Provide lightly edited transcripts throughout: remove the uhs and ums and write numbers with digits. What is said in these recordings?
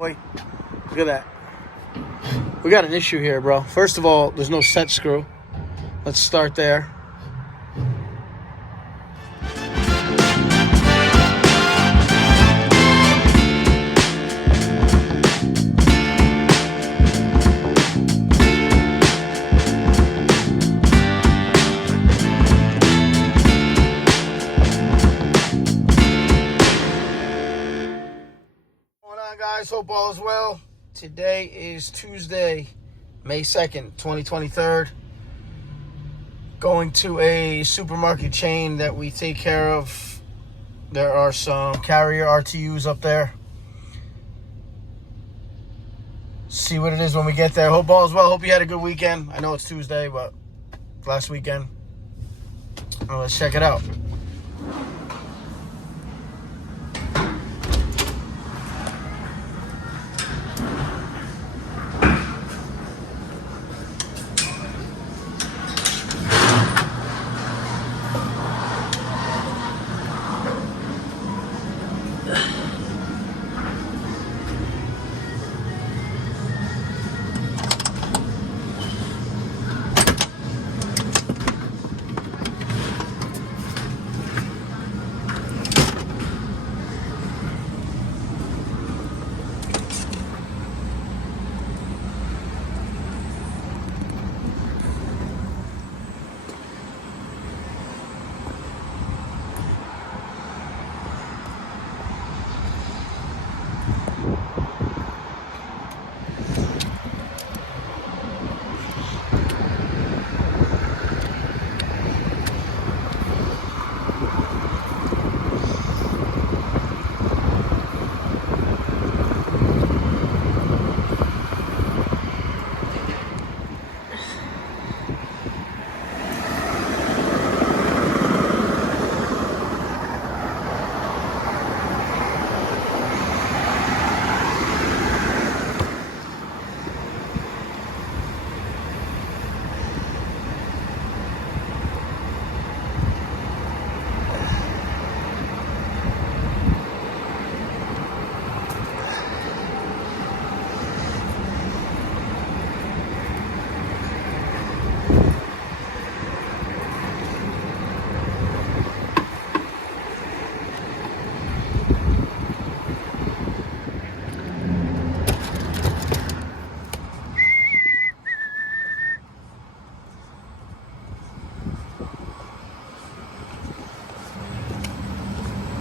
Boy, look at that. We got an issue here, bro. First of all, there's no set screw. Let's start there. Guys, hope all is well. Today is Tuesday, May 2nd, 2023. Going to a supermarket chain that we take care of. There are some carrier RTUs up there. See what it is when we get there. Hope all is well. Hope you had a good weekend. I know it's Tuesday, but last weekend. Well, let's check it out.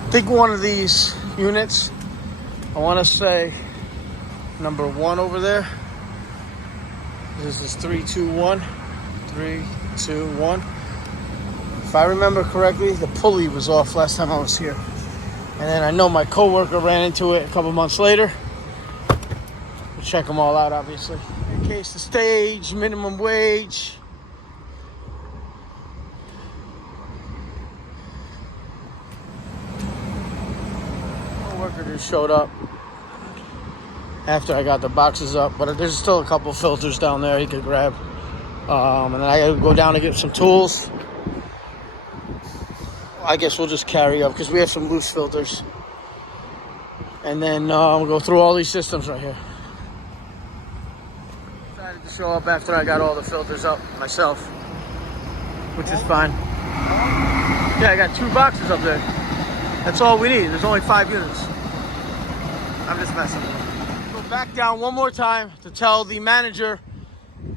I think one of these units, I want to say number 1 over there. This is 321. 321. If I remember correctly, the pulley was off last time I was here. And then I know my coworker ran into it a couple months later. We'll check them all out, obviously. In case the stage, minimum wage. Worker just showed up after I got the boxes up, but there's still a couple filters down there he could grab. And then I gotta go down to get some tools. I guess we'll just carry up because we have some loose filters. And then we'll go through all these systems right here. Decided to show up after I got all the filters up myself, which is fine. Yeah, I got 2 boxes up there. That's all we need. There's only 5 units. I'm just messing with it. Go back down one more time to tell the manager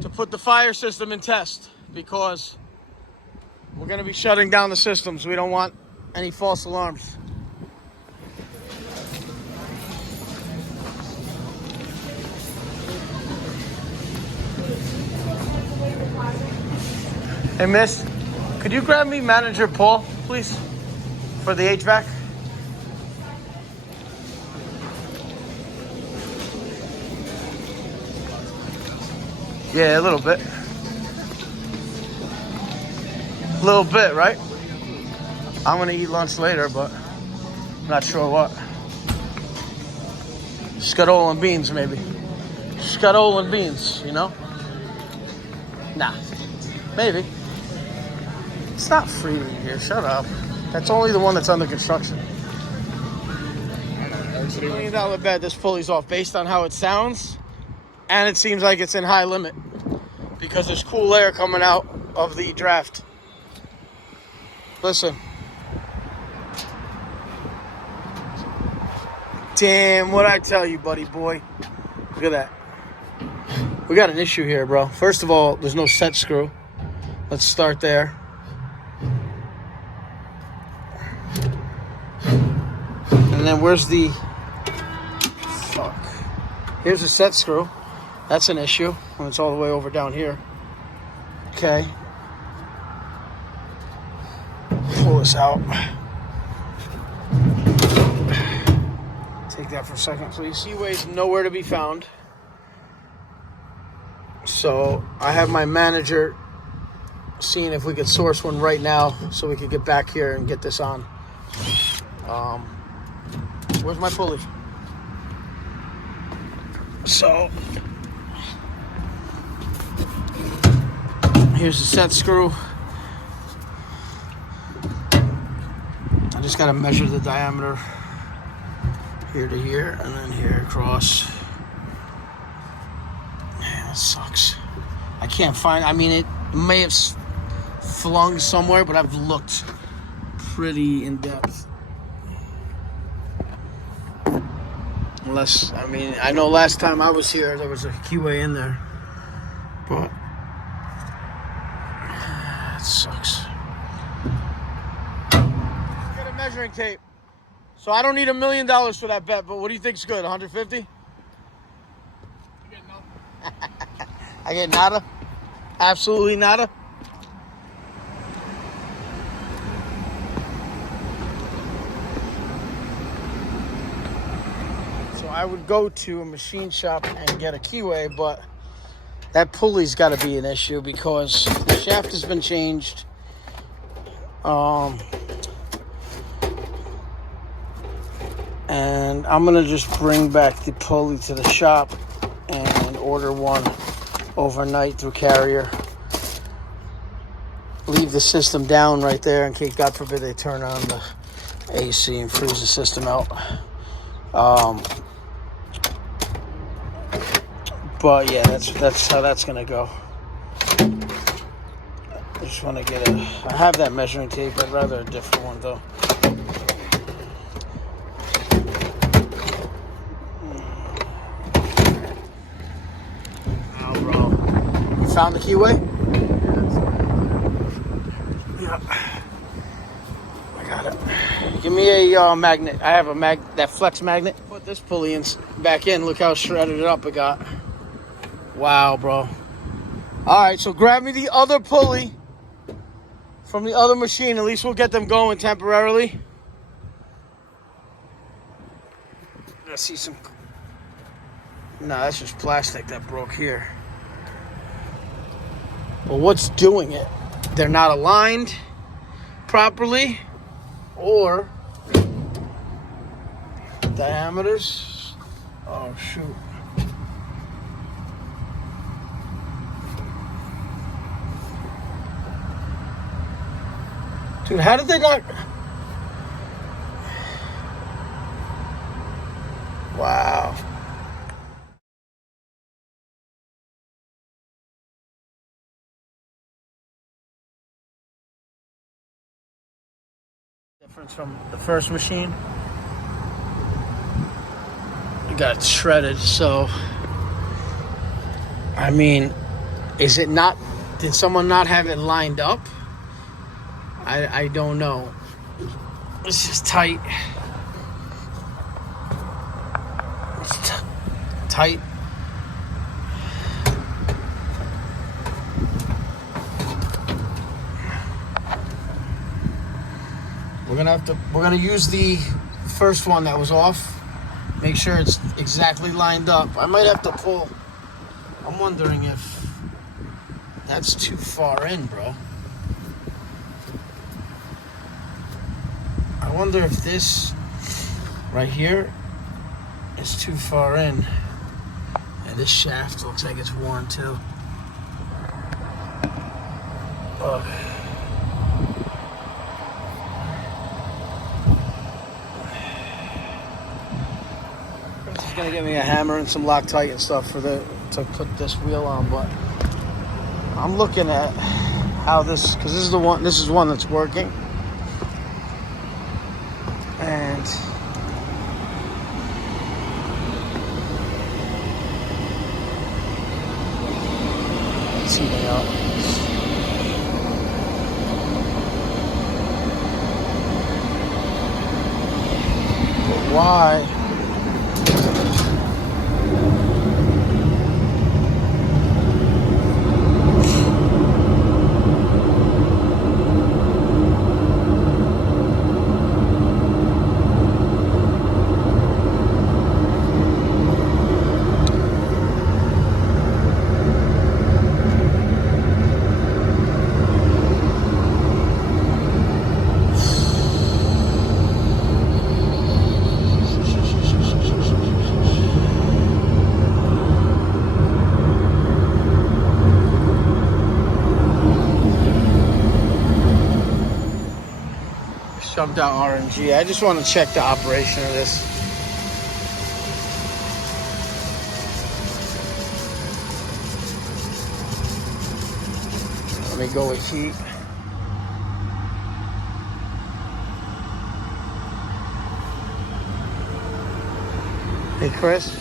to put the fire system in test because we're going to be shutting down the systems. We don't want any false alarms. Hey, miss, could you grab me manager Paul, please? For the HVAC? Yeah, a little bit. A little bit, right? I'm gonna eat lunch later, but I'm not sure what. Scuttle and beans, maybe. Scuttle and beans, you know? Nah, maybe. It's not free in here, shut up. That's only the one that's under construction. $1 million bet this pulley's off based on how it sounds, and it seems like it's in high limit because there's cool air coming out of the draft. Listen. Damn, what I tell you, buddy boy. Look at that. We got an issue here, bro. First of all, there's no set screw. Let's start there. And then where's the... Fuck. Here's a set screw. That's an issue when it's all the way over down here. Okay. Pull this out. Take that for a second, please. Keyway's nowhere to be found. So I have my manager seeing if we could source one right now so we could get back here and get this on. Where's my pulley? So here's the set screw. I just gotta measure the diameter here to here and then here across. Man, that sucks. I can't find, I mean, it may have flung somewhere, but I've looked pretty in depth. Unless, I mean, I know last time I was here, there was a keyway in there. But it sucks. Get a measuring tape. So I don't need $1 million for that bet, but what do you think's good? 150? You get nothing. I get nada? Absolutely nada? So I would go to a machine shop and get a keyway, but that pulley's got to be an issue because the shaft has been changed. And I'm going to just bring back the pulley to the shop and order one overnight through carrier. Leave the system down right there in case, God forbid, they turn on the AC and freeze the system out. But yeah, that's how that's going to go. I just want to get I have that measuring tape. I'd rather a different one though. Found the keyway? Yeah. I got it. Give me a magnet. I have that flex magnet. Put this pulley back in. Look how shredded it up it got. Wow, bro. Alright, so grab me the other pulley from the other machine. At least we'll get them going temporarily. I see some... No, that's just plastic that broke here. But what's doing it? They're not aligned properly, or diameters. Oh shoot. Dude, how did they not? Wow. Difference from the first machine. It got shredded, so I mean, is it not, did someone not have it lined up? I don't know. It's just tight. It's tight. We're gonna use the first one that was off. Make sure it's exactly lined up. I might have to pull. I'm wondering if that's too far in, bro. I wonder if this right here is too far in. And this shaft looks like it's worn too. Okay. to get me a hammer and some Loctite and stuff to put this wheel on, but I'm looking at how this, because this is one that's working. And let's see what else. But why? Jumped out RNG. I just want to check the operation of this. Let me go with heat. Hey, Chris.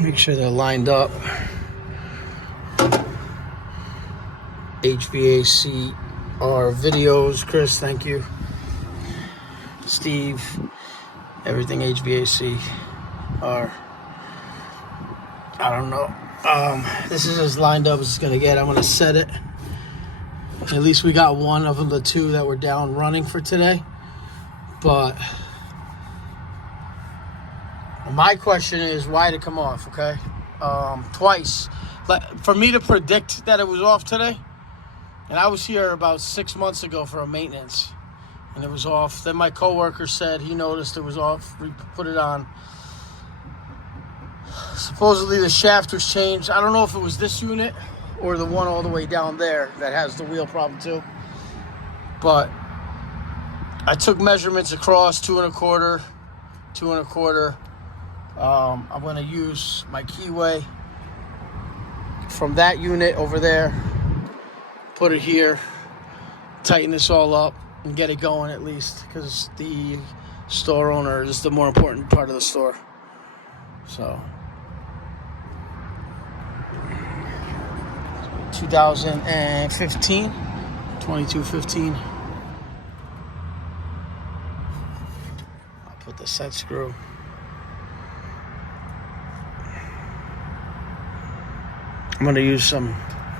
Make sure they're lined up. HVAC our videos, Chris, thank you. Steve, everything HVAC are, I don't know. This is as lined up as it's gonna get. I'm gonna set it. At least we got one of the two that were down running for today. But my question is, why did it come off, okay? Twice. For me to predict that it was off today, and I was here about 6 months ago for a maintenance, and it was off. Then my coworker said he noticed it was off. We put it on. Supposedly the shaft was changed. I don't know if it was this unit or the one all the way down there that has the wheel problem too. But I took measurements across 2 1/4, 2 1/4. I'm going to use my keyway from that unit over there, put it here, tighten this all up, and get it going at least, because the store owner is the more important part of the store. So, 2015, 2215. I'll put the set screw. I'm going to use some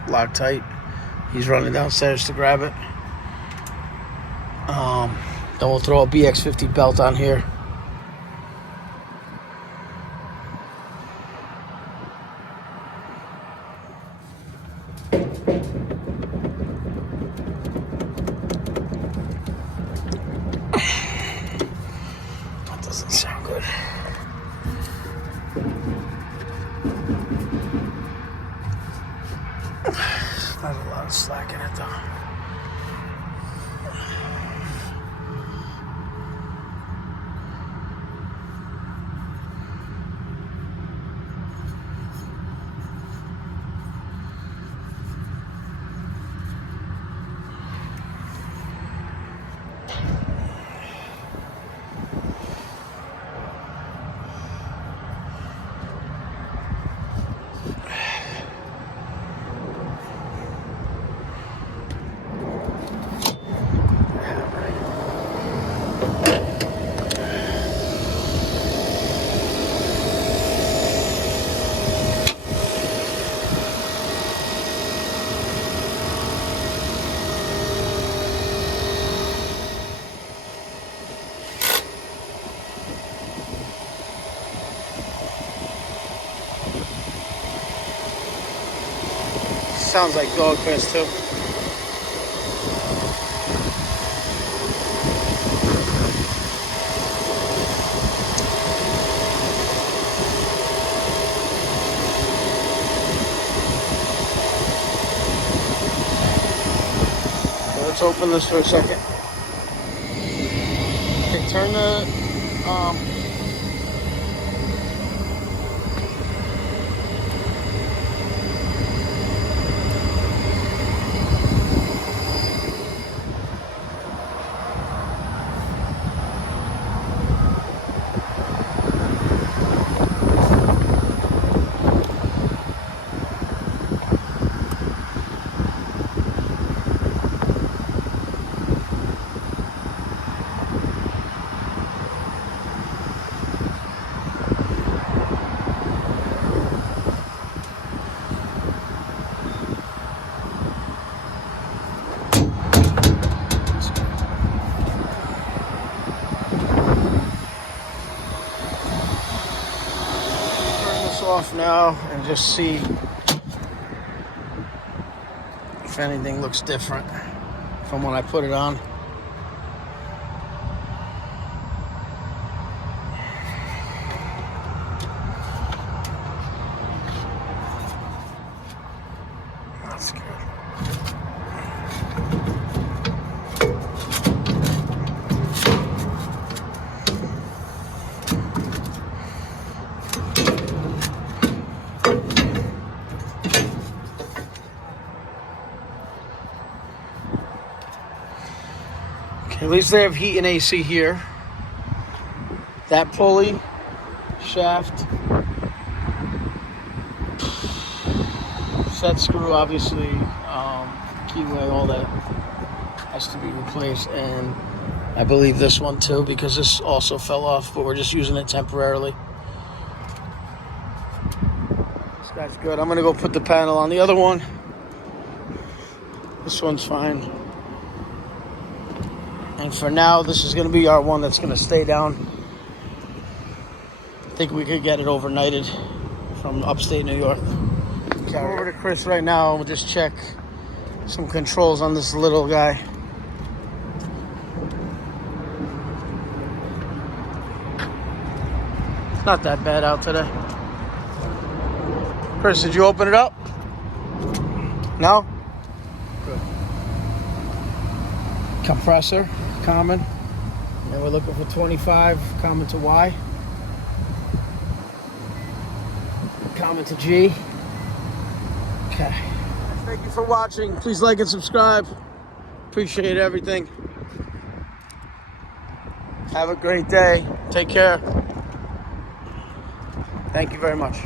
Loctite. He's running downstairs to grab it. Then we'll throw a BX50 belt on here. That doesn't sound good. Not a lot of slack in it though. Sounds like dog piss too. So let's open this for a second. Okay, turn the off now and just see if anything looks different from when I put it on. That's good. At least they have heat and AC here. That pulley, shaft, set screw, obviously, keyway, all that has to be replaced. And I believe this one too, because this also fell off, but we're just using it temporarily. This guy's good. I'm gonna go put the panel on the other one. This one's fine. And for now, this is going to be our one that's going to stay down. I think we could get it overnighted from upstate New York. Okay, over to Chris right now. We'll just check some controls on this little guy. It's not that bad out today. Chris, did you open it up? No? Good. Compressor. Common, and we're looking for 25, common to Y, common to G. Okay. Thank you for watching. Please like and subscribe. Appreciate everything. Have a great day. Take care. Thank you very much.